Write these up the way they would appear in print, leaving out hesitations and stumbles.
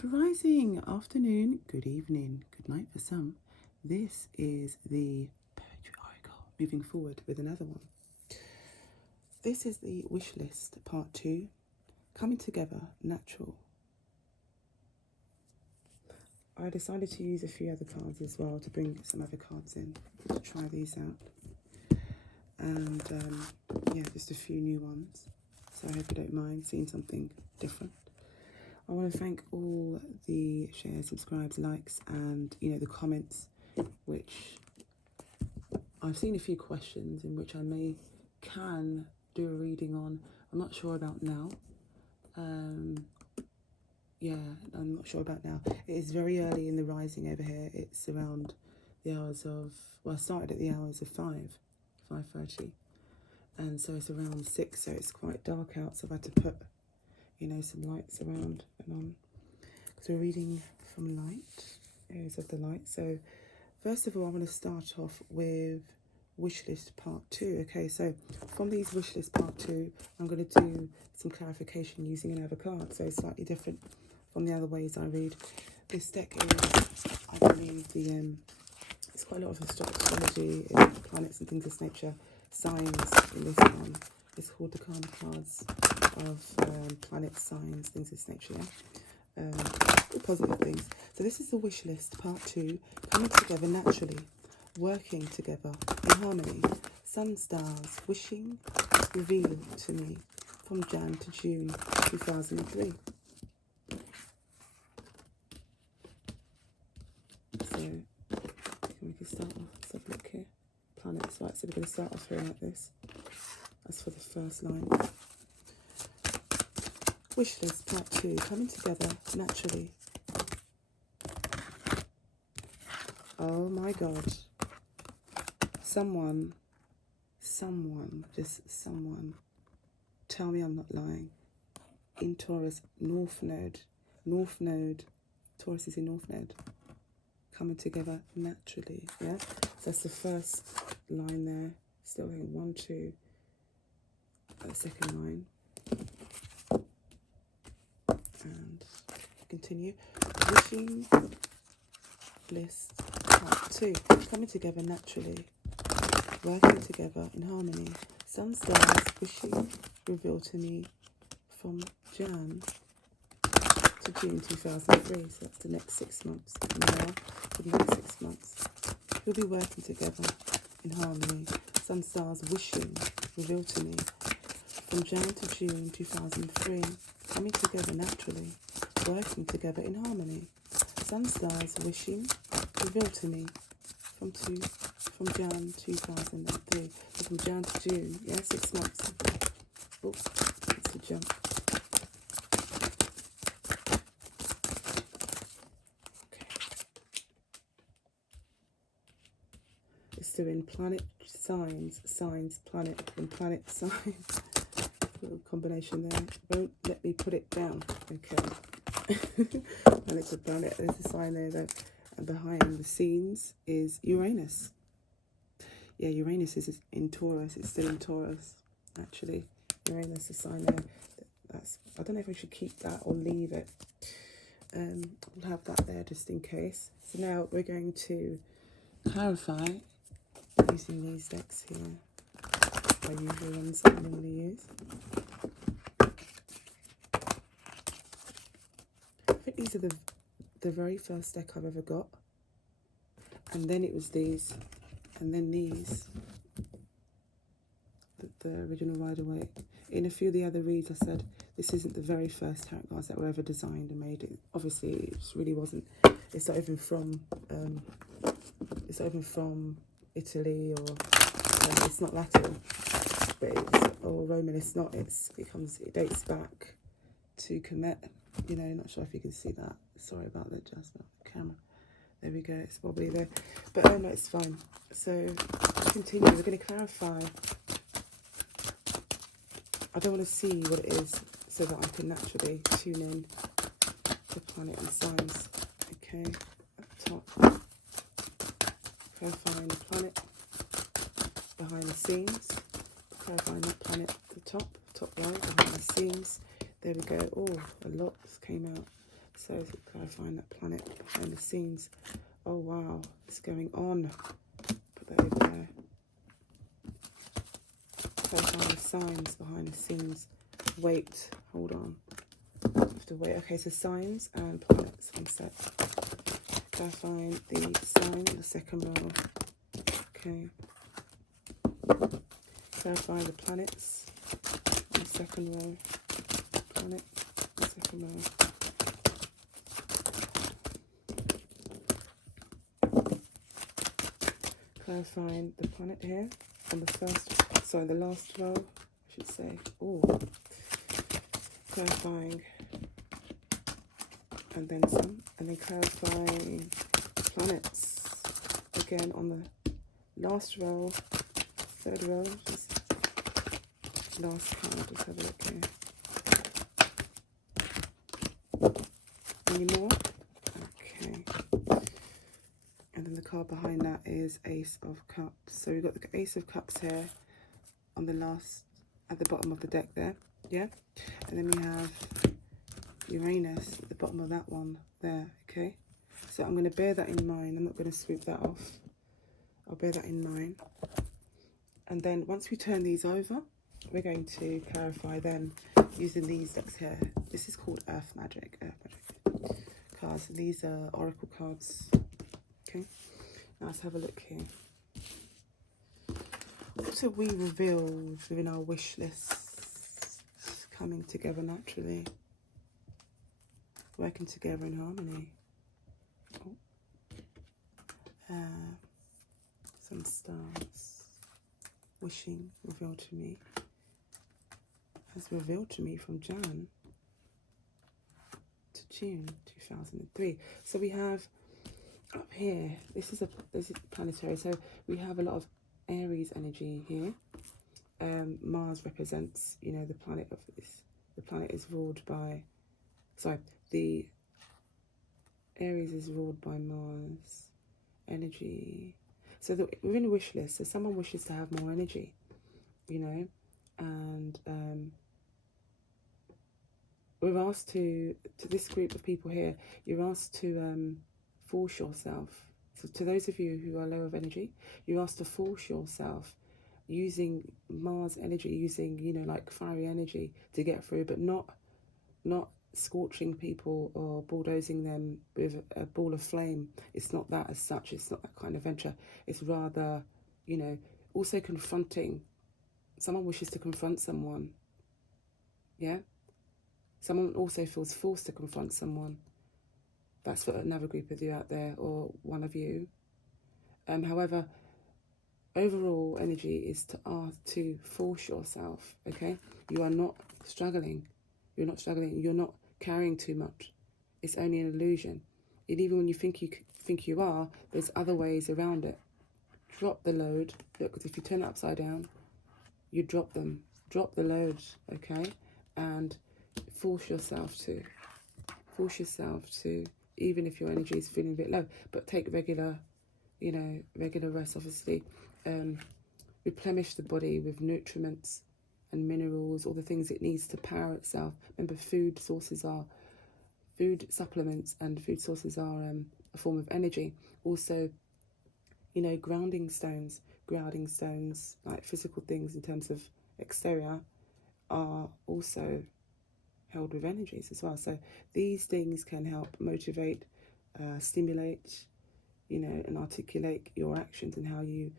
Good rising, afternoon, good evening, good night for some. This is the Poetry Oracle, moving forward with another one. This is the wish list, part 2, coming together, natural. I decided to use a few other cards as well to bring some other cards in to try these out. And yeah, just a few new ones. So I hope you don't mind seeing something different. I want to thank all the shares, subscribes, likes, and the comments, which I've seen a few questions in which I can do a reading on. I'm not sure about now. Yeah, I'm not sure about now. It is very early in the rising over here. It's around the hours of, well, I started at the hours of 5:30, and so it's around 6, so it's quite dark out, so I've had to put some lights around and on, because we're reading from light, areas of the light. So first of all, I'm going to start off with wish list part 2. Okay, so from these wish list part 2, I'm going to do some clarification using another card, so it's slightly different from the other ways I read. This deck is, I believe, it's quite a lot of astrology, planets and things of this nature, signs in this one. It's called the Karma cards of planets, signs, things of this nature, yeah? All positive things. So this is the wish list, part 2, coming together naturally, working together in harmony. Sun stars, wishing, reveal to me from Jan to June 2003. So we can start off, let's have a look here. Planets, right, so we're going to start off here like this. That's for the first line. Wish list, part 2, coming together naturally. Oh my God. Someone, just someone, tell me I'm not lying. In Taurus, North Node, Taurus is in North Node. Coming together naturally, yeah? So that's the first line there. Still in 1, 2. Second line, and continue. Wishing list part 2, coming together naturally, working together in harmony. Sun stars, wishing, reveal to me from Jan to June 2003. So that's the next 6 months. Now for the next 6 months, we'll be working together in harmony. Sun stars, wishing, reveal to me from Jan to June 2003, coming together naturally, working together in harmony. Sun stars, wishing, reveal to me from Jan 2003. So from Jan to June, yeah, 6 months. Oh, it's a jump. Okay. It's doing planet signs, planet, and planet signs. Little combination there. Won't let me put it down. Okay. And it's a planet. There's a sign there though. And behind the scenes is Uranus. Yeah, Uranus is in Taurus. It's still in Taurus, actually. Uranus is a sign there. I don't know if I should keep that or leave it. We'll have that there just in case. So now we're going to clarify using these decks here. My usual ones that I normally use. I think these are the very first deck I've ever got, and then it was these, and then these, the original Rider-Waite. In a few of the other reads I said this isn't the very first tarot cards that were ever designed and made. It obviously it just really wasn't. It's not even from Italy, or it's not Latin, but or Roman. It's not. It dates back to Kemet. Not sure if you can see that. Sorry about the adjustment of the camera. There we go. It's probably there, but no, it's fine. So to continue, we're going to clarify. I don't want to see what it is, so that I can naturally tune in to planet and signs. Okay, at the top, clarifying the planet behind the scenes, clarifying that planet at the top right behind the scenes. There we go. Oh, a lot came out. also clarifying that planet behind the scenes. Oh wow, what's going on? Put that over there. Clarifying the signs behind the scenes. Wait, hold on. I have to wait. Okay, so signs and planets. One sec. Clarifying the sign, the second row. Okay. Clarifying the planets. The second row. Planet. The second row. Clarifying the planet here on the first, sorry, the last row, I should say. Oh, clarifying, and then some, and then clarifying planets again on the last row, third row. Just last card. Just have a look here. Any more? Okay. And then the card behind that is Ace of Cups. So we've got the Ace of Cups here on the last, at the bottom of the deck there. Yeah? And then we have Uranus at the bottom of that one there. Okay? So I'm going to bear that in mind. I'm not going to swoop that off. I'll bear that in mind. And then once we turn these over, we're going to clarify them using these decks here. This is called Earth Magic. Cards. These are Oracle cards. Okay, now let's have a look here. What have we revealed within our wish lists? Coming together naturally, working together in harmony. Oh. Some stars. Wishing revealed to me. Has revealed to me from Jan to June 2003. So we have up here, this is planetary, so we have a lot of Aries energy here. Mars represents, you know, the planet of this. The planet is ruled by, sorry, the Aries is ruled by Mars energy. So we're in a wish list. So someone wishes to have more energy, you know, and we're asked to this group of people here. You're asked to force yourself. So to those of you who are low of energy, you're asked to force yourself using Mars energy, using, you know, like fiery energy to get through, but not scorching people or bulldozing them with a ball of flame. It's not that as such. It's not that kind of venture. It's rather, you know, also confronting. Someone wishes to confront someone. Yeah? Someone also feels forced to confront someone. That's for another group of you out there, or one of you. However, overall energy is to force yourself, okay? You are not struggling. You're not struggling. You're not carrying too much. It's only an illusion. And even when you think you are, there's other ways around it. Drop the load. Look, because if you turn it upside down, you drop them. Drop the load, okay? And force yourself to, even if your energy is feeling a bit low, but take regular, you know, regular rest, obviously. Replenish the body with nutriments and minerals, all the things it needs to power itself. Remember, food supplements and food sources are a form of energy. Also, you know, grounding stones, like physical things in terms of exterior, are also held with energies as well. So these things can help motivate, stimulate, you know, and articulate your actions and how you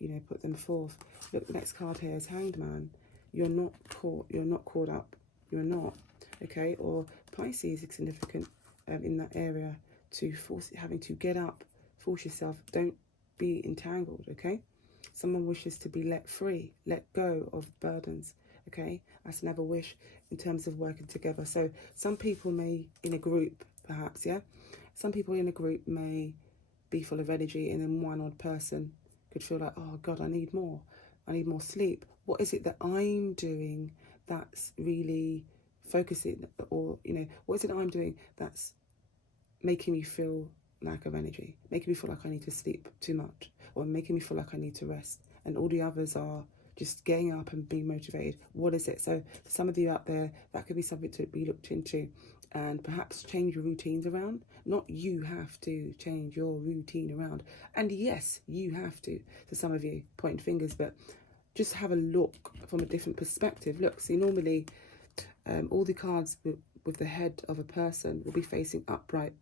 know, put them forth. Look, the next card here is Hanged Man. You're not caught up. You're not, okay? Or Pisces is significant in that area, to having to get up, force yourself. Don't be entangled, okay? Someone wishes to be let free, let go of burdens, okay? That's another wish in terms of working together. So some people may, in a group, perhaps, yeah? Some people in a group may be full of energy, and then one odd person could feel like, oh God, I need more sleep. What is it that I'm doing that's really focusing, or, you know, what is it that I'm doing that's making me feel lack of energy, making me feel like I need to sleep too much, or making me feel like I need to rest, and all the others are just getting up and being motivated? What is it? So for some of you out there, that could be something to be looked into. and perhaps change your routines around. Not you have to change your routine around. And yes, you have to some of you pointing fingers, but just have a look from a different perspective. Look, see, normally all the cards with the head of a person will be facing upright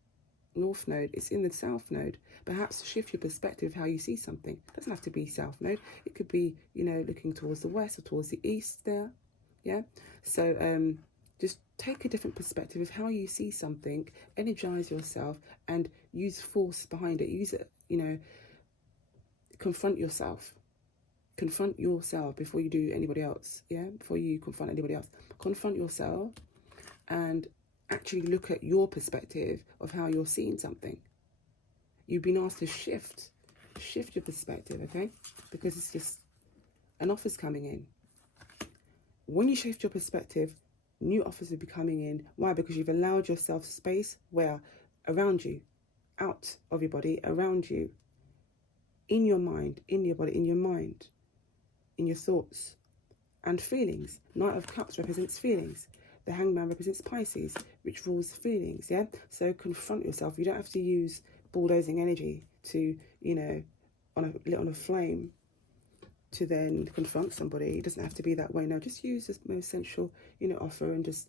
north node. It's in the south node. Perhaps shift your perspective of how you see something. It doesn't have to be south node. It could be, you know, looking towards the west or towards the east there. Yeah. So just take a different perspective of how you see something, energize yourself and use force behind it. Use it, you know, confront yourself. Confront yourself before you do anybody else. Yeah. Before you confront anybody else. Confront yourself and actually look at your perspective of how you're seeing something. You've been asked to shift your perspective, okay? Because it's just an offer's coming in. When you shift your perspective, new offers will be coming in. Why? Because you've allowed yourself space where around you, out of your body, around you, in your mind, in your body, in your mind, in your thoughts and feelings. Knight of Cups represents feelings. The Hangman represents Pisces, which rules feelings, yeah? So confront yourself. You don't have to use bulldozing energy to, you know, lit on a flame to then confront somebody. It doesn't have to be that way. No, just use this most essential, you know, offer, and just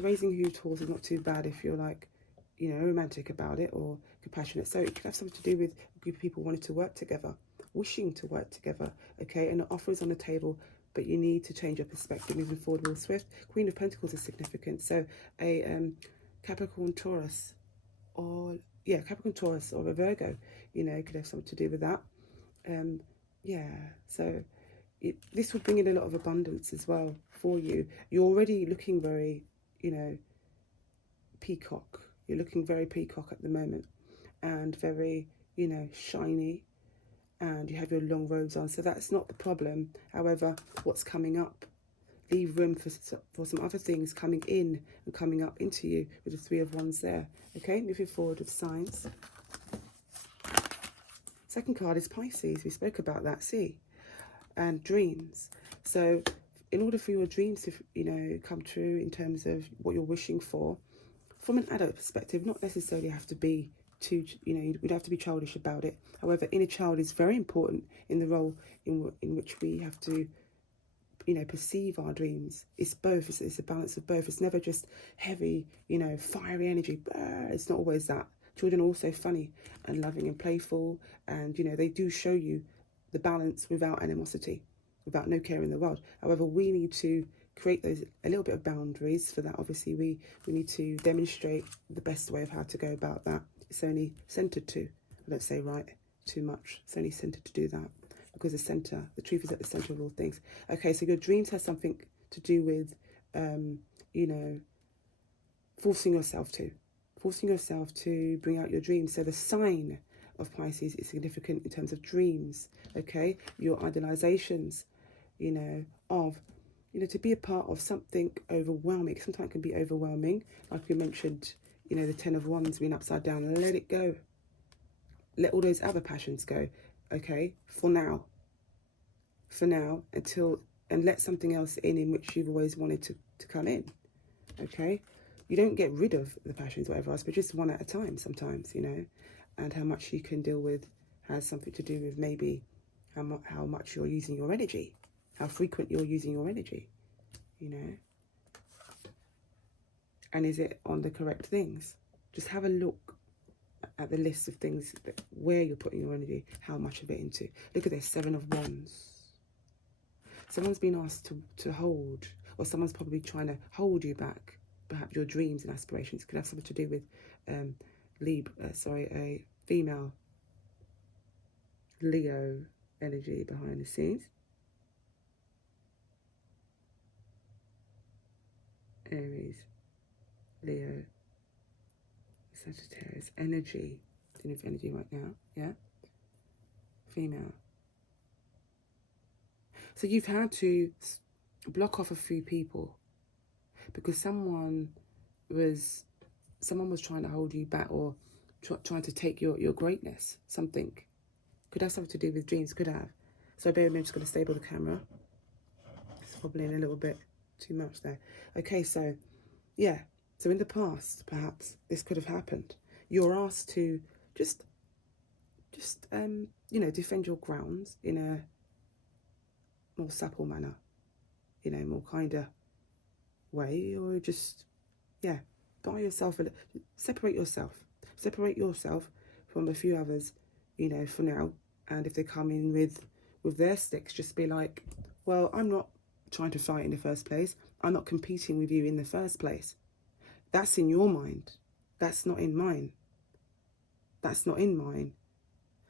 raising hooved horse is not too bad if you're like, you know, romantic about it or compassionate. So it could have something to do with a group of people wanting to work together, wishing to work together, okay? And the offer is on the table, but you need to change your perspective. Moving forward real swift. Queen of Pentacles is significant. So a Capricorn Taurus, or yeah, Capricorn Taurus or a Virgo, you know, could have something to do with that. Yeah, so this will bring in a lot of abundance as well for you. You're already looking very, you know, peacock. You're looking very peacock at the moment, and very, you know, shiny, and you have your long robes on, so that's not the problem. However, what's coming up, leave room for some other things coming in and coming up into you with the Three of Wands there. Okay, moving forward with signs. Second card is Pisces. We spoke about that, see, and dreams. So in order for your dreams to, you know, come true in terms of what you're wishing for, from an adult perspective, not necessarily have to be too, you know, you don't have to be childish about it. However, inner child is very important in the role in which we have to, you know, perceive our dreams. It's both. It's a balance of both. It's never just heavy, you know, fiery energy. It's not always that. Children are also funny and loving and playful, and, you know, they do show you the balance without animosity, without no care in the world. However, we need to create those a little bit of boundaries. For that, obviously, we need to demonstrate the best way of how to go about that. It's only centered to, I don't say right too much, it's only centered to do that, because the truth is at the center of all things. Okay, so your dreams has something to do with, you know, forcing yourself to bring out your dreams. So the sign of Pisces is significant in terms of dreams, okay? Your idealizations, you know, of, you know, to be a part of something overwhelming. Sometimes it can be overwhelming. Like we mentioned, you know, the Ten of Wands being upside down, and let it go. Let all those other passions go, okay? For now, until, and let something else in which you've always wanted to come in, okay? You don't get rid of the passions, whatever else, but just one at a time sometimes, you know. And how much you can deal with has something to do with maybe how much you're using your energy, how frequent you're using your energy, you know. And is it on the correct things? Just have a look at the list of things where you're putting your energy, how much of it into. Look at this, Seven of Wands. Someone's been asked to hold, or someone's probably trying to hold you back. Perhaps your dreams and aspirations could have something to do with a female Leo energy behind the scenes. Aries, Leo, Sagittarius energy. Dealing with energy right now, yeah? Female. So you've had to block off a few people because someone was trying to hold you back, or trying to take your greatness. Something could have something to do with dreams, could have. So bear with me, I'm just going to stable the camera. It's probably in a little bit too much there. Okay, so yeah, So in the past, perhaps, this could have happened. You're asked to just you know, defend your grounds in a more supple manner, you know, more kinder way, or just, yeah, buy yourself, separate yourself from a few others, you know, for now. And if they come in with their sticks, just be like, well, I'm not trying to fight in the first place. I'm not competing with you in the first place. That's in your mind. That's not in mine. That's not in mine.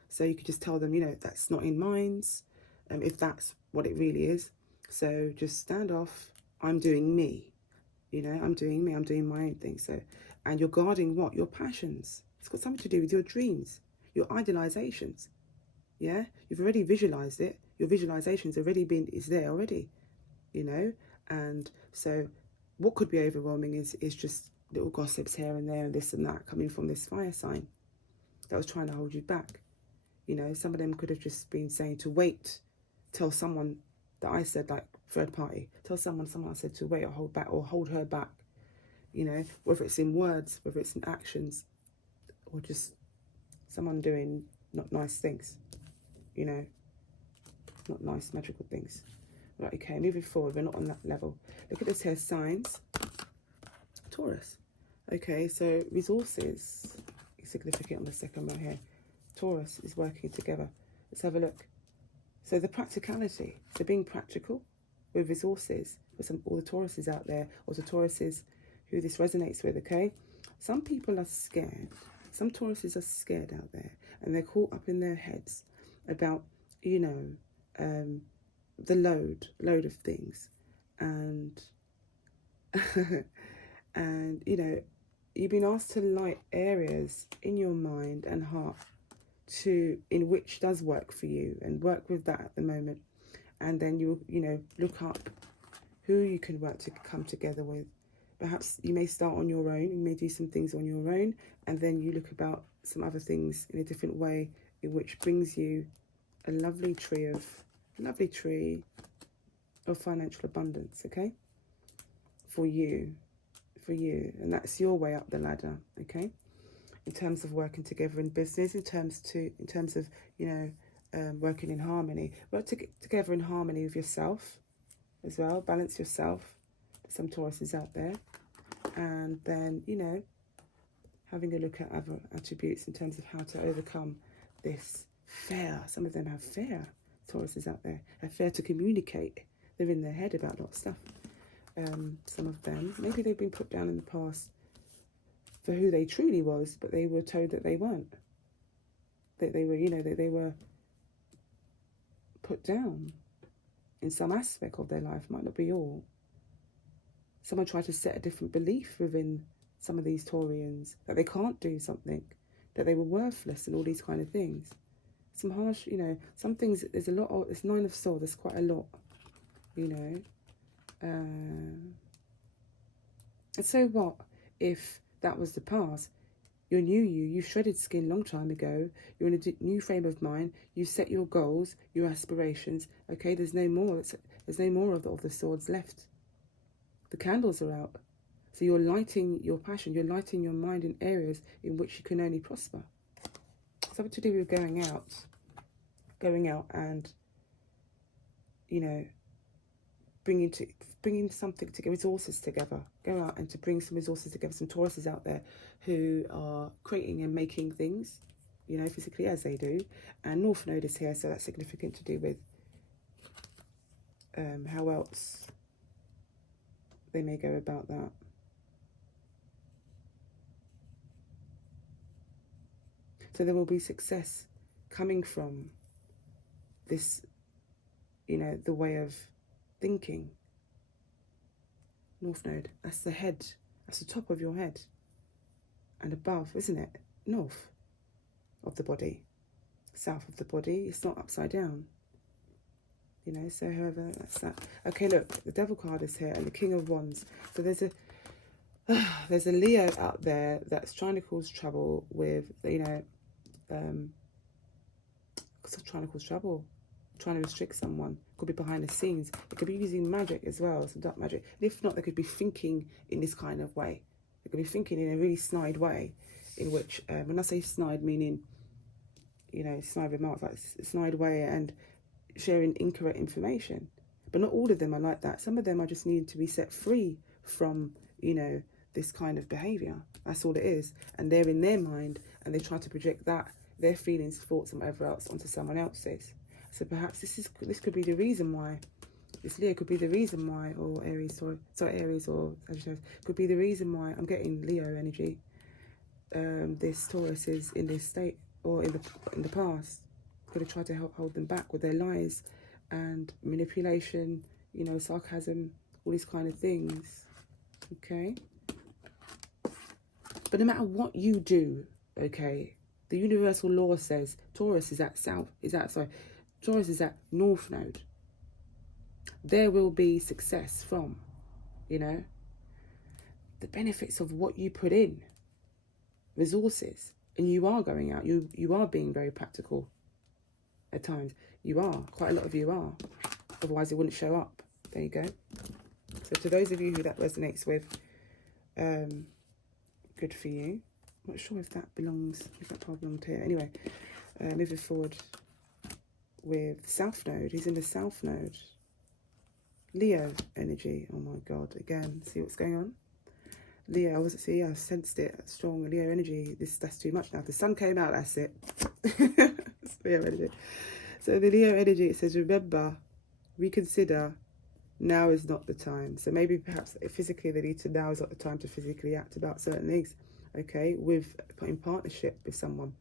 So you could just tell them, you know, that's not in mine's, if that's what it really is. So just stand off. I'm doing me. You know, I'm doing me. I'm doing my own thing. So, and you're guarding what? Your passions. It's got something to do with your dreams, your idealizations. Yeah, you've already visualized it. Your visualization's already is there already. You know, and so what could be overwhelming is just little gossips here and there and this and that coming from this fire sign that was trying to hold you back. You know, some of them could have just been saying to wait, tell someone that I said, like third party, tell someone I said to wait or hold back or hold her back. You know, whether it's in words, whether it's in actions, or just someone doing not nice things, you know, not nice magical things. Right, okay, moving forward, we're not on that level. Look at this here, signs. Taurus. Okay, so resources is significant on the second row here. Taurus is working together. Let's have a look. So the practicality, so being practical with resources, for all the Tauruses out there, or the Tauruses who this resonates with, okay? Some people are scared. Some Tauruses are scared out there, and they're caught up in their heads about, you know, the load of things. And, and, you know, you've been asked to light areas in your mind and heart in which does work for you, and work with that at the moment. And then you know, look up who you can work to come together with. Perhaps you may start on your own, you may do some things on your own, and then you look about some other things in a different way, in which brings you a lovely tree of financial abundance, okay? For you, and that's your way up the ladder, okay? In terms of working together in business, in terms of, you know, working in harmony. Work together in harmony with yourself as well. Balance yourself. There's some Tauruses out there. And then, you know, having a look at other attributes in terms of how to overcome this fear. Some of them have fear. Tauruses out there have fear to communicate. They're in their head about a lot of stuff. Some of them, maybe they've been put down in the past for who they truly was, but they were told that they weren't. That they were, you know, that they were put down in some aspect of their life, might not be all. Someone tried to set a different belief within some of these Taurians, that they can't do something, that they were worthless and all these kind of things. Some harsh, you know, some things, there's a lot of, it's Nine of Swords, there's quite a lot, you know. And so what if that was the past? You're you shredded skin long time ago. You're in a new frame of mind. You set your goals, your aspirations. Okay, there's no more. There's no more of the swords left. The candles are out. So you're lighting your passion. You're lighting your mind in areas in which you can only prosper. Something to do with going out and, you know, bringing something together, resources together. Go out and to bring some resources together. Some Tauruses out there who are creating and making things, you know, physically as they do. And North Node is here, so that's significant to do with how else they may go about that. So there will be success coming from this, you know, the way of thinking. North Node, that's the head, that's the top of your head. And above, isn't it? North of the body, south of the body. It's not upside down. You know, so however, that's that. Okay, look, the Devil card is here and the King of Wands. So there's a Leo out there that's trying to cause trouble with, you know, trying to cause trouble, trying to restrict someone. Could be behind the scenes. It could be using magic as well, some dark magic. And if not, they could be thinking in this kind of way. They could be thinking in a really snide way, in which, when I say snide, meaning, you know, snide remarks, like snide way, and sharing incorrect information. But not all of them are like that. Some of them are just needing to be set free from, you know, this kind of behaviour. That's all it is. And they're in their mind, and they try to project that, their feelings, thoughts, and whatever else onto someone else's. So perhaps this could be the reason why. This Leo could be the reason why, or Aries, or Aries or Sagittarius could be the reason why I'm getting Leo energy. This Taurus is in this state, or in the past, going to try to help hold them back with their lies and manipulation, you know, sarcasm, all these kind of things. Okay. But no matter what you do, okay, the universal law says Taurus is at Taurus is at North Node. There will be success from, you know, the benefits of what you put in, resources, and you are going out. You are being very practical at times. You are. Quite a lot of you are. Otherwise, it wouldn't show up. There you go. So to those of you who that resonates with, good for you. Not sure if that belongs, if that part belonged here. Anyway, moving forward with South Node. He's in the South Node. Leo energy. Oh my God. Again, see what's going on? Leo, I sensed it. Strong Leo energy. That's too much now. The sun came out, that's it. It's Leo energy. So the Leo energy, it says, remember, reconsider, now is not the time. So maybe perhaps physically they need to, now is not the time to physically act about certain things. Okay, in partnership with someone.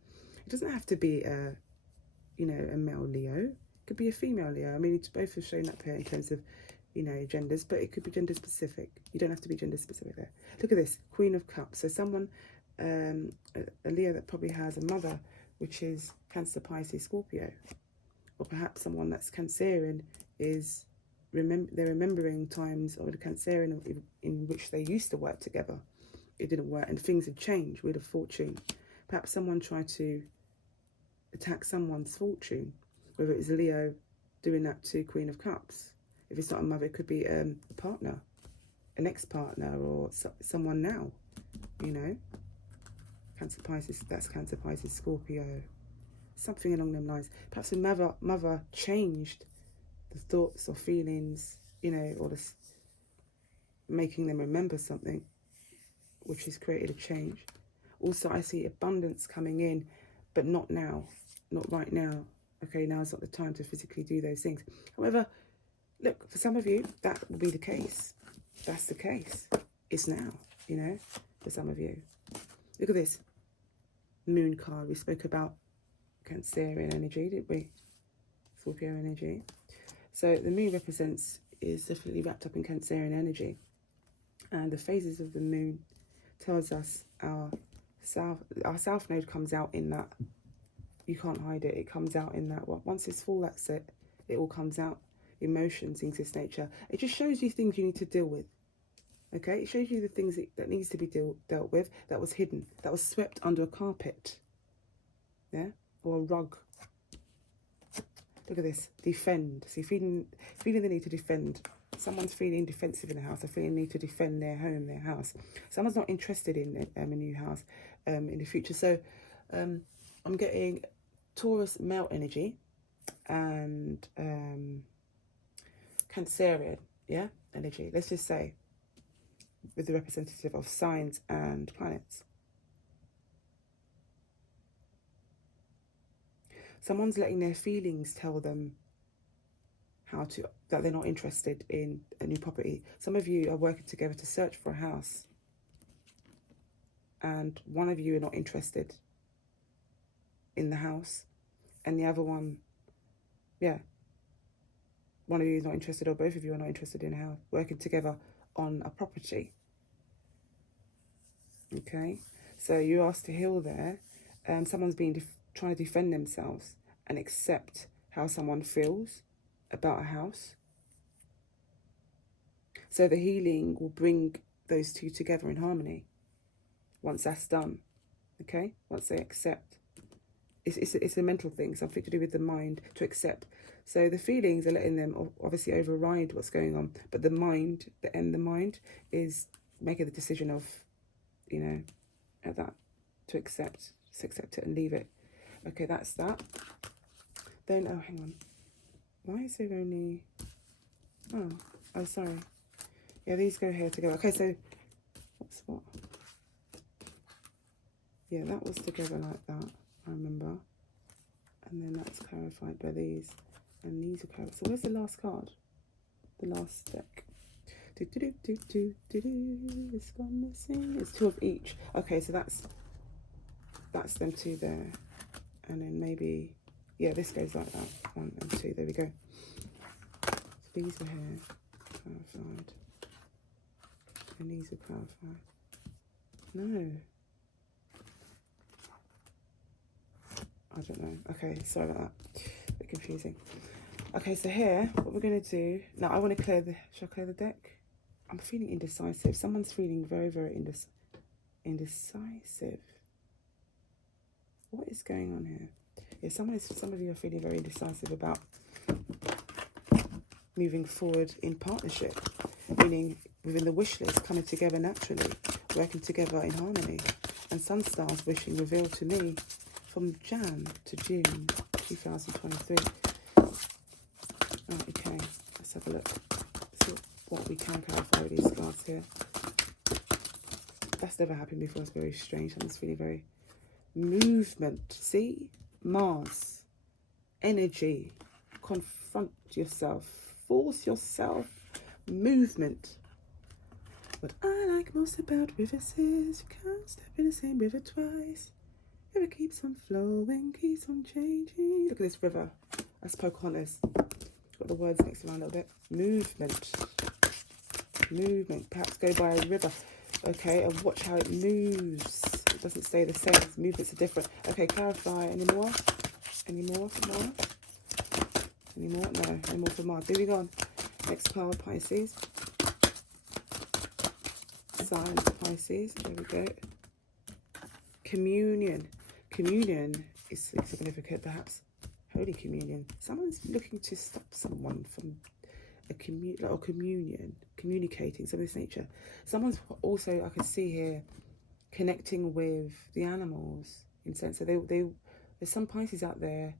It doesn't have to be a, you know, a male Leo. It could be a female Leo. I mean, it's both have shown up here in terms of, you know, genders, but it could be gender specific. You don't have to be gender specific there. Look at this, Queen of Cups. So someone, a Leo that probably has a mother, which is Cancer, Pisces, Scorpio. Or perhaps someone that's Cancerian is, they're remembering times of the Cancerian in which they used to work together. It didn't work and things had changed with a fortune. Perhaps someone tried to attack someone's fortune, whether it's Leo doing that to Queen of Cups. If it's not a mother, it could be a partner, an ex-partner, or someone now, you know. Cancer, Pisces, that's Cancer, Pisces, Scorpio. Something along them lines. Perhaps a mother changed the thoughts or feelings, you know, or this, making them remember something, which has created a change. Also, I see abundance coming in, but not now, not right now. Okay, now's not the time to physically do those things. However, look, for some of you, that will be the case. That's the case. It's now, you know, for some of you. Look at this. Moon card. We spoke about Cancerian energy, didn't we? Scorpio energy. So the moon is definitely wrapped up in Cancerian energy. And the phases of the moon tells us our south node comes out in that. You can't hide it. It comes out in that. Once it's full, that's it. It all comes out. Emotions, things of this nature. It just shows you things you need to deal with. Okay? It shows you the things that needs to be dealt with, that was hidden, that was swept under a carpet. Yeah? Or a rug. Look at this. Defend. So you're feeling the need to defend. Someone's feeling defensive in the house. They're feeling the need to defend their home, their house. Someone's not interested in a new house in the future. So I'm getting Taurus male energy and Cancerian, yeah, energy. Let's just say with the representative of signs and planets. Someone's letting their feelings tell them that they're not interested in a new property. Some of you are working together to search for a house, and one of you are not interested in the house, and the other one, yeah, one of you is not interested, or both of you are not interested in a house, working together on a property. Okay, so you're asked to heal there. Someone's trying to defend themselves and accept how someone feels about a house. So the healing will bring those two together in harmony once that's done. Okay, once they accept. It's a mental thing, something to do with the mind, to accept. So the feelings are letting them obviously override what's going on, but the mind is making the decision of you know, at that, to accept. Just accept it and leave it. Okay, that's that. Then, oh, hang on. Why is there only... Oh, sorry. Yeah, these go here together. Okay, so... What's what? Yeah, that was together like that, I remember. And then that's clarified by these. And these are clarified. So where's the last card? The last deck. It's gone missing. It's 2 of each. Okay, so that's them 2 there. And then maybe... Yeah, this goes like that. 1 and 2. There we go. So these are here. Clarified. And these are clarified. No. I don't know. Okay, sorry about that. A bit confusing. Okay, so here, what we're going to do... Now, I want to clear the... Should I clear the deck? I'm feeling indecisive. Someone's feeling very, very indecisive. What is going on here? Yeah, some of you are feeling very indecisive about moving forward in partnership, meaning within the wish list, coming together naturally, working together in harmony. And Sunstar's wishing revealed to me from Jan to June 2023. Right, okay, let's have a look. See what we can clarify with these cards here. That's never happened before. It's very strange. I'm just feeling very... Movement. See? Mars. Energy. Confront yourself. Force yourself. Movement. What I like most about rivers is you can't step in the same river twice. River keeps on flowing, keeps on changing. Look at this river. That's Pocahontas. Got the words mixed around a little bit. Movement. Movement. Perhaps go by a river. Okay, and watch how it moves. It doesn't stay the same. Movements are different. Okay, clarify. Any more? Any more for Mars? Any more? No, no more for Mars. Moving on. Next card, Pisces. Sign Pisces. There we go. Communion. Communion is significant, perhaps. Holy Communion. Someone's looking to stop someone from a communion, communicating, some of this nature. Someone's also, I can see here, connecting with the animals in sense that there's some Pisces out there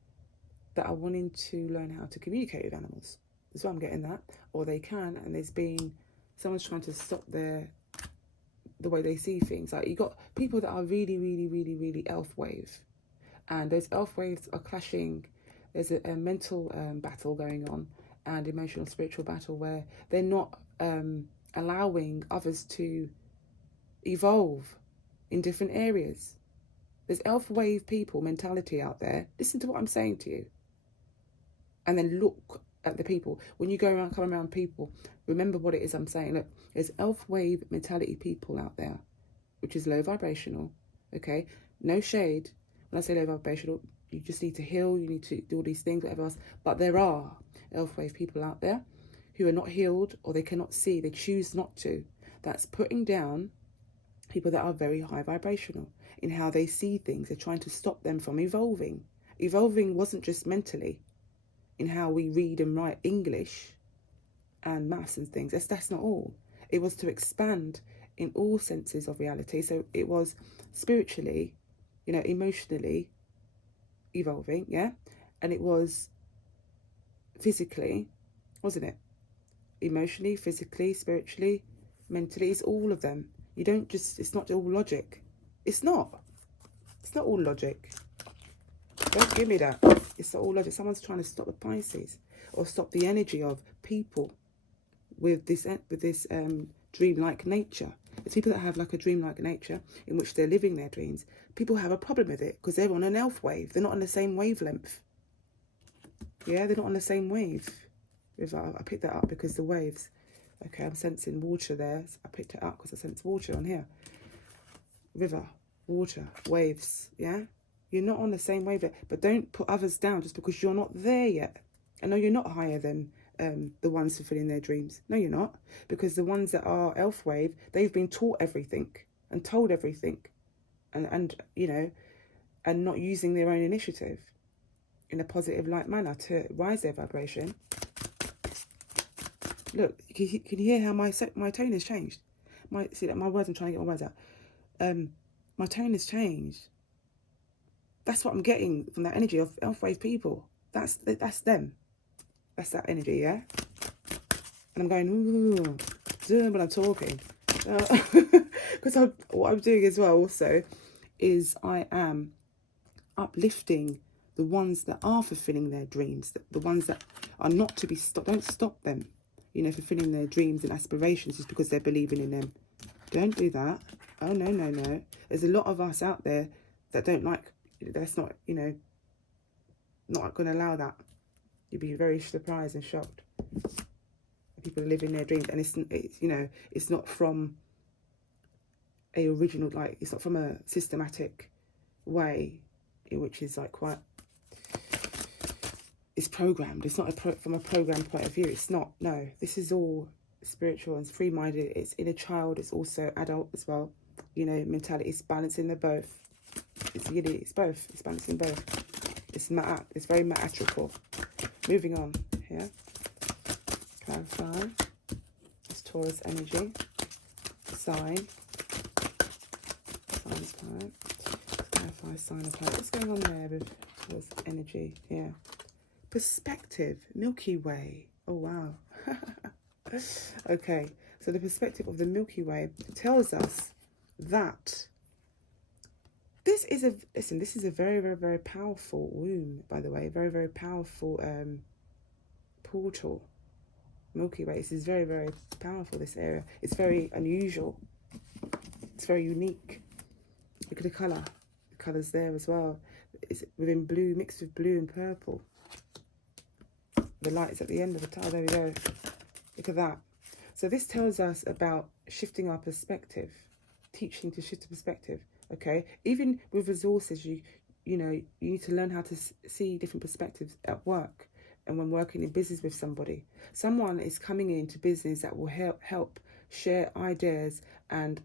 that are wanting to learn how to communicate with animals. That's why I'm getting that. Or they can, and there's been someone's trying to stop the way they see things. Like, you got people that are really, really, really, really elf wave, and those elf waves are clashing. There's a mental battle going on, and emotional, spiritual battle, where they're not allowing others to evolve in different areas. There's elf wave people mentality out there. Listen to what I'm saying to you, and then look at the people. When you go around, come around people, remember what it is I'm saying. Look, there's elf wave mentality people out there, which is low vibrational. Okay, no shade. When I say low vibrational, you just need to heal. You need to do all these things, whatever else. But there are elf wave people out there who are not healed, or they cannot see. They choose not to. That's putting down people that are very high vibrational in how they see things. They're trying to stop them from evolving. Evolving wasn't just mentally in how we read and write English and maths and things. That's not all. It was to expand in all senses of reality. So it was spiritually, you know, emotionally evolving, yeah? And it was physically, wasn't it? Emotionally, physically, spiritually, mentally. It's all of them. You don't just, it's not all logic. It's not all logic. Don't give me that. It's not all logic. Someone's trying to stop the Pisces, or stop the energy of people with this dreamlike nature. It's people that have like a dreamlike nature in which they're living their dreams. People have a problem with it because they're on an elf wave. They're not on the same wavelength. Yeah, they're not on the same wave. I picked that up because the waves. Okay, I'm sensing water there. So I picked it up because I sense water on here. River, water, waves, yeah? You're not on the same wavelength, but don't put others down just because you're not there yet. I know you're not higher than the ones fulfilling their dreams. No, you're not. Because the ones that are elf wave, they've been taught everything and told everything. And you know, and not using their own initiative in a positive light manner to rise their vibration. Look, can you hear how my tone has changed? My words, I'm trying to get my words out. my tone has changed. That's what I'm getting from that energy of elf wave people. That's them. That's that energy, yeah? And I'm going, ooh, when I'm talking. Because what I'm doing as well also is I am uplifting the ones that are fulfilling their dreams, the ones that are not to be stopped. Don't stop them, you know, fulfilling their dreams and aspirations just because they're believing in them. Don't do that. Oh, no, no, no. There's a lot of us out there that don't like, that's not, you know, not going to allow that. You'd be very surprised and shocked. People are living their dreams, and it's you know, it's not from a original, like, it's not from a systematic way, in which is like quite, it's programmed. It's not from a programmed point of view. It's not. No, this is all spiritual and free-minded. It's inner child. It's also adult as well. You know, mentality. It's balancing the both. It's both. It's balancing both. It's very matrical. Moving on here. Clarify. It's Taurus energy. Sign. Signs card. Clarify sign of card. What's going on there with Taurus energy? Yeah. Perspective. Milky Way. Oh, wow. Okay. So the perspective of the Milky Way tells us that this is a very, very, very powerful womb, by the way. Very, very powerful portal. Milky Way. This is very, very powerful, this area. It's very unusual. It's very unique. Look at the colour. The colour's there as well. It's within blue, mixed with blue and purple. The light is at the end of the tunnel. There we go. Look at that. So this tells us about shifting our perspective. Teaching to shift the perspective. Okay? Even with resources, you know, you need to learn how to see different perspectives at work. And when working in business with somebody, someone is coming into business that will help share ideas and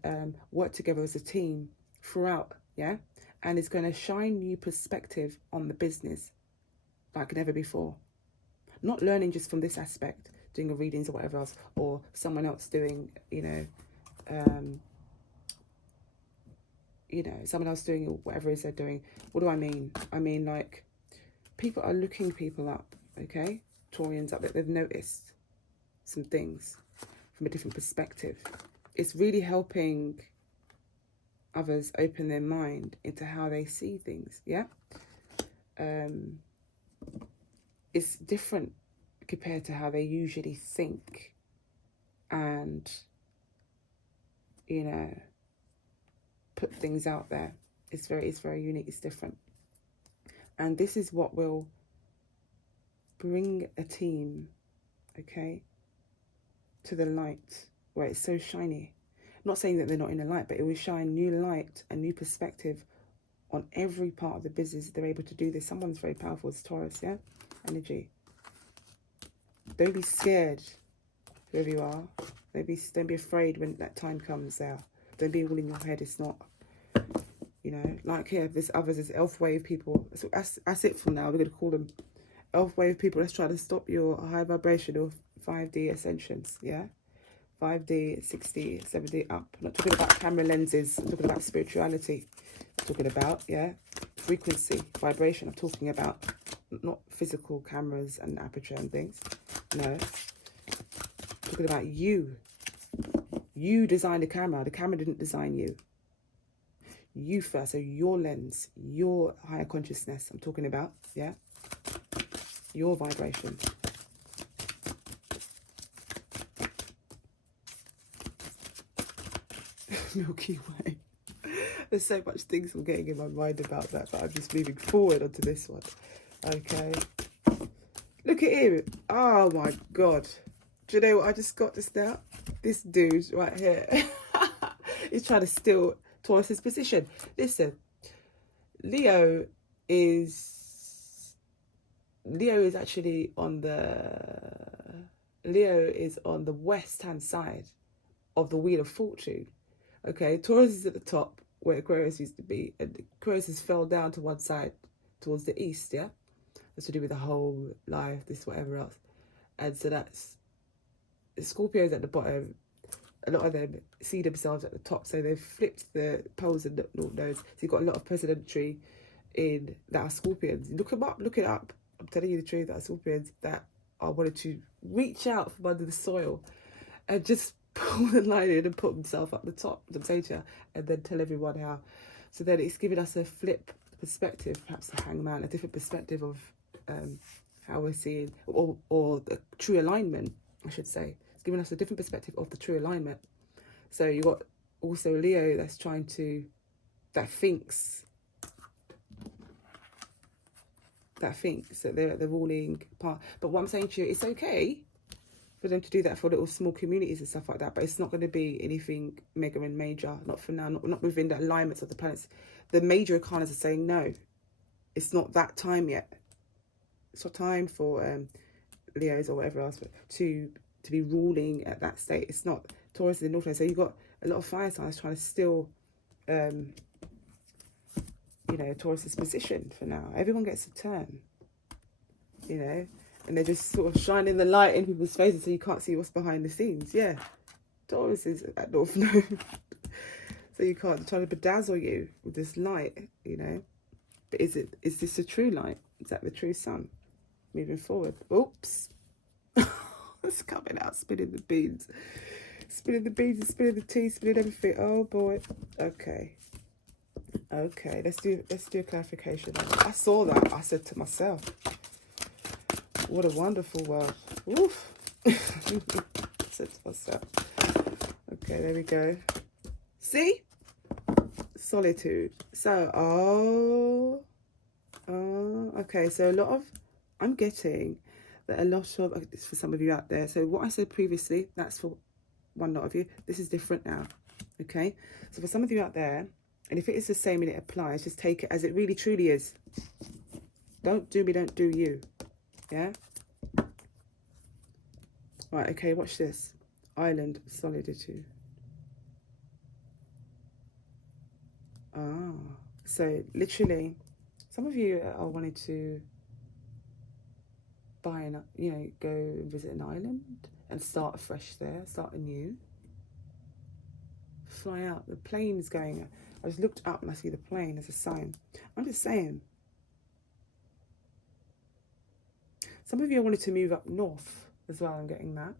work together as a team throughout, yeah? And it's going to shine new perspective on the business like never before. Not learning just from this aspect, doing a readings or whatever else, or someone else doing, someone else doing whatever it is they're doing. What do I mean? I mean, like, people are looking people up, okay? Taurians up, that they've noticed some things from a different perspective. It's really helping others open their mind into how they see things, yeah? It's different compared to how they usually think and, you know, put things out there. It's very unique. It's different. And this is what will bring a team, okay, to the light where it's so shiny. Not saying that they're not in the light, but it will shine new light and new perspective on every part of the business. They're able to do this. Someone's very powerful. It's Taurus, yeah? Energy. Don't be scared, whoever you are. Don't be afraid when that time comes there. Don't be all in your head. It's not, you know, like here, there's others, there's elf wave people. So that's it for now. We're going to call them elf wave people. Let's try to stop your high vibrational 5D ascensions, yeah? 5D, 6D, 7D up. I'm not talking about camera lenses. I'm talking about spirituality. I'm talking about, yeah, frequency, vibration. I'm talking about not physical cameras and aperture and things. No. I'm talking about you. You designed the camera. The camera didn't design you. You first. So your lens, your higher consciousness. I'm talking about, yeah, your vibration. Milky Way. There's so much things I'm getting in my mind about that, but I'm just moving forward onto this one. Okay. Look at him. Oh my God. Do you know what I just got just now? This dude right here. He's trying to steal Taurus's position. Listen, Leo is actually on the west hand side of the Wheel of Fortune. Okay, Taurus is at the top where Aquarius used to be, and Aquarius has fell down to one side towards the east, yeah? That's to do with the whole life, this, whatever else. And so that's Scorpio's at the bottom, a lot of them see themselves at the top, so they've flipped the poles and North nodes. So you've got a lot of presidentry in that are Scorpions. Look them up, look it up. I'm telling you the truth, that are Scorpions that are wanting to reach out from under the soil and just pull the line in and put themselves up the top, I'm saying to you, and then tell everyone how. So then it's giving us a flip perspective, perhaps the Hangman, a different perspective of how we're seeing, or the true alignment, I should say. It's giving us a different perspective of the true alignment. So you got also Leo that's that thinks that they're the ruling part. But what I'm saying to you, it's okay for them to do that for little small communities and stuff like that, but it's not going to be anything mega and major, not for now, not within the alignments of the planets. The major arcanas are saying no, it's not that time yet. It's not time for Leos or whatever else to be ruling at that state. It's not. Taurus in the north node, so you've got a lot of fire signs trying to steal Taurus's position for now. Everyone gets a turn, and they're just sort of shining the light in people's faces so you can't see what's behind the scenes. Yeah, Taurus is at North Node. So you can't, try to bedazzle you with this light, But is this a true light? Is that the true sun moving forward? Oops. It's coming out, spinning the beans. Spinning the beans and spinning the tea, spinning everything. Oh boy. Okay, let's do a clarification. I saw that. I said to myself, what a wonderful world. Woof. I said to myself. Okay, there we go. See? Solitude. So, okay, so I'm getting that a lot of, it's for some of you out there. So what I said previously, that's for one lot of you. This is different now. Okay? So for some of you out there, and if it is the same and it applies, just take it as it really truly is. Don't do me, don't do you. Yeah? Right, okay, watch this. Island solitude. So literally, some of you are wanting to buy go and visit an island and start afresh there, start anew. Fly out. The plane is going. I just looked up and I see the plane as a sign. I'm just saying. Some of you wanted to move up north as well. I'm getting that.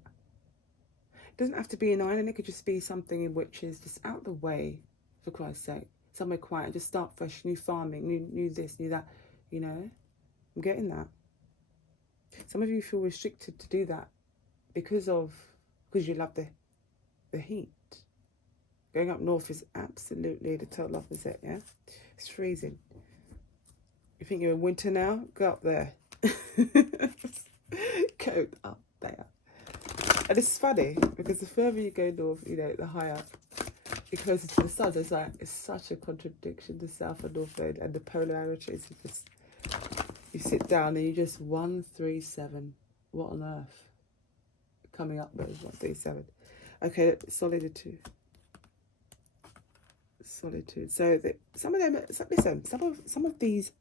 It doesn't have to be an island. It could just be something in which is just out the way, for Christ's sake. Somewhere quiet. Just start fresh. New farming. New this. New that. I'm getting that. Some of you feel restricted to do that because you love the heat. Going up north is absolutely the total opposite, yeah? It's freezing. You think you're in winter now? Go up there. Go up there. And it's funny, because the further you go north, the higher, you're closer to the sun. So it's such a contradiction, the south and north node, and the polarities. You sit down and you just 137. What on earth? Coming up those 137. Okay, solitude. So some of them, listen, some of these,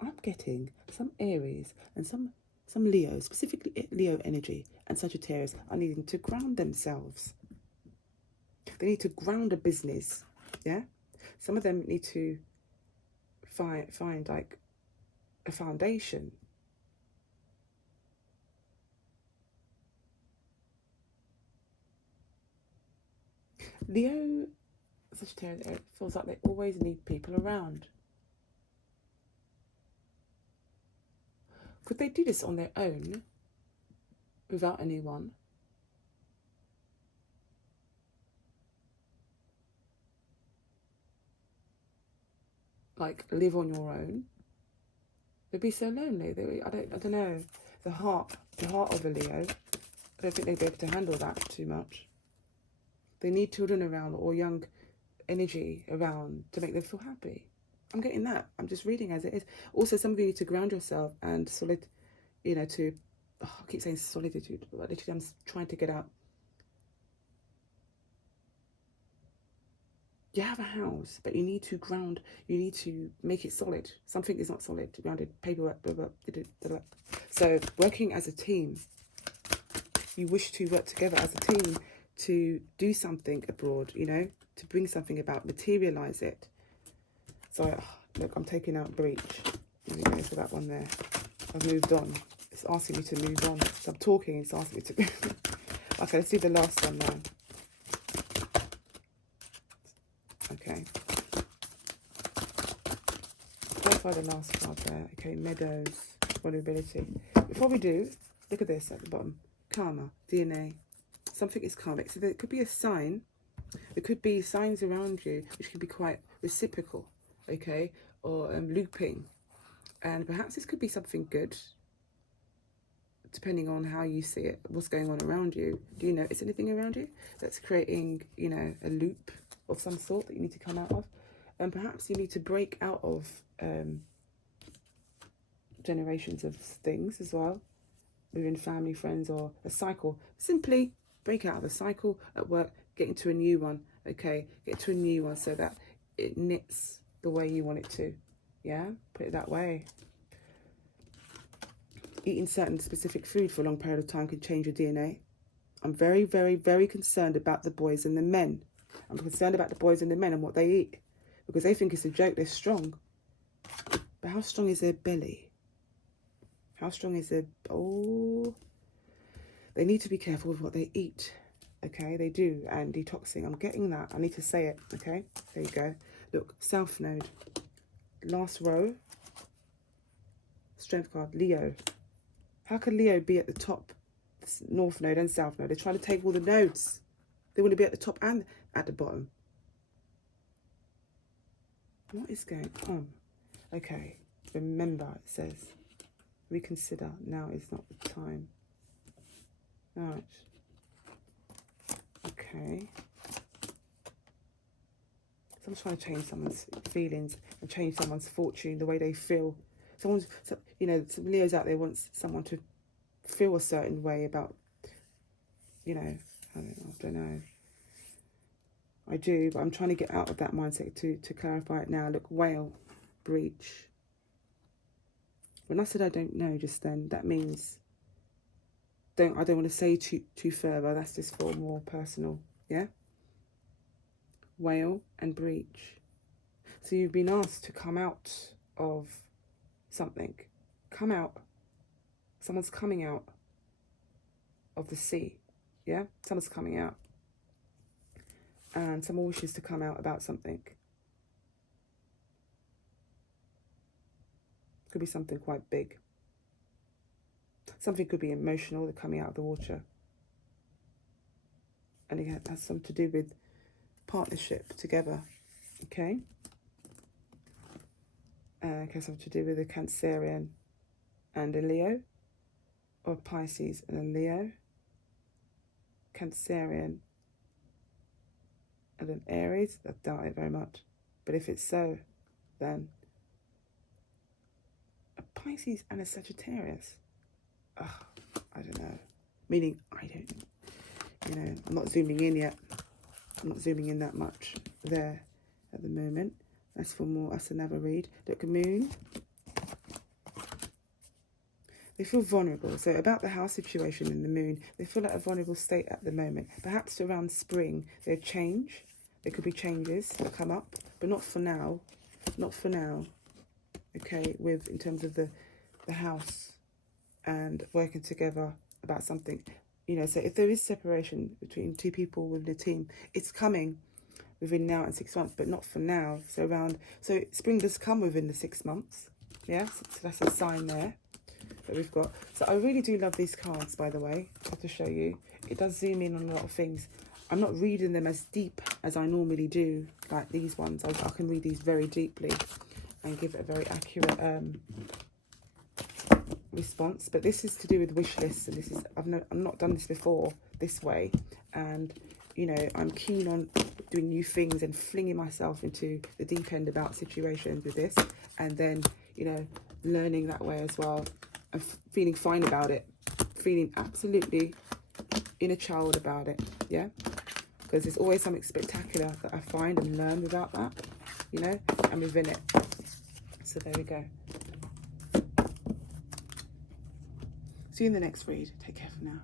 I'm getting some Aries and some Leo, specifically Leo energy and Sagittarius, are needing to ground themselves. They need to ground a business, yeah? Some of them need to find like a foundation. Leo, Sagittarius, it feels like they always need people around. Could they do this on their own without anyone? Like live on your own? They'd be so lonely. I don't know. The heart of a Leo, I don't think they'd be able to handle that too much. They need children around or young energy around to make them feel happy. I'm getting that. I'm just reading as it is. Also, some of you need to ground yourself and I keep saying solitude, but literally I'm trying to get out. You have a house, but you need to ground. You need to make it solid. Something is not solid. Grounded, paperwork, blah, blah, blah, blah, blah. So working as a team, you wish to work together as a team to do something abroad, you know, to bring something about, materialize it. So, look, I'm taking out breach. There we go for that one there. I've moved on. It's asking me to move on. So I'm talking, it's asking me to move on. Okay, let's do the last one now. Okay. Clarify the last card there. Okay, meadows, vulnerability. Before we do, look at this at the bottom. Karma, DNA. Something is karmic. So there could be a sign. There could be signs around you which can be quite reciprocal, okay, or looping. And perhaps this could be something good, depending on how you see it, what's going on around you. Do you notice anything around you that's creating, you know, a loop of some sort that you need to come out of? And perhaps you need to break out of generations of things as well, within family, friends, or a cycle. Simply break out of a cycle at work, get into a new one, okay? Get to a new one so that it knits the way you want it to, yeah? Put it that way. Eating certain specific food for a long period of time can change your DNA. I'm very, very, very concerned about the boys and the men. I'm concerned about the boys and the men and what they eat, because they think it's a joke, they're strong. But how strong is their belly? How strong is their... Oh, they need to be careful with what they eat. Okay, they do. And detoxing. I'm getting that. I need to say it. Okay, there you go. Look, South Node. Last row. Strength card, Leo. How can Leo be at the top? North Node and South Node. They're trying to take all the nodes. They want to be at the top and at the bottom. What is going on? Okay, remember, it says, reconsider. Now is not the time. All right. Okay. Someone's trying to change someone's feelings and change someone's fortune, the way they feel. Someone's, you know, some Leos out there wants someone to feel a certain way about, you know, I don't know. I do, but I'm trying to get out of that mindset to clarify it now. Look, whale, breach. When I said I don't know just then, that means I don't want to say too further. That's just for more personal, yeah? Whale and breach. So you've been asked to come out of something. Come out. Someone's coming out of the sea, yeah? Someone's coming out. And someone wishes to come out about something. Could be something quite big. Something could be emotional, they're coming out of the water. And it has something to do with partnership together, okay? It has something to do with a Cancerian and a Leo, or Pisces and a Leo, Cancerian and an Aries. I doubt it very much. But if it's so, then a Pisces and a Sagittarius. Oh, I don't know. Meaning, I don't know. You know, I'm not zooming in yet. I'm not zooming in that much there at the moment. That's for more. That's another read. Look, Moon. They feel vulnerable. So about the house situation in the Moon, they feel at a vulnerable state at the moment. Perhaps around spring, there'll change. There could be changes that come up, but not for now. Not for now. Okay, in terms of the house and working together about something. You know, so if there is separation between two people within the team, it's coming within now and 6 months, but not for now. So spring does come within the 6 months. Yeah, so that's a sign there that we've got. So I really do love these cards, by the way, just to show you. It does zoom in on a lot of things. I'm not reading them as deep as I normally do, like these ones. I can read these very deeply and give it a very accurate response. But this is to do with wish lists, and this is I've not done this before this way, and you know, I'm keen on doing new things and flinging myself into the deep end about situations with this, and then, you know, learning that way as well, and feeling fine about it, feeling absolutely inner child about it, yeah? Because there's always something spectacular that I find and learn about that, you know, and within it. So there we go. See you in the next read. Take care for now.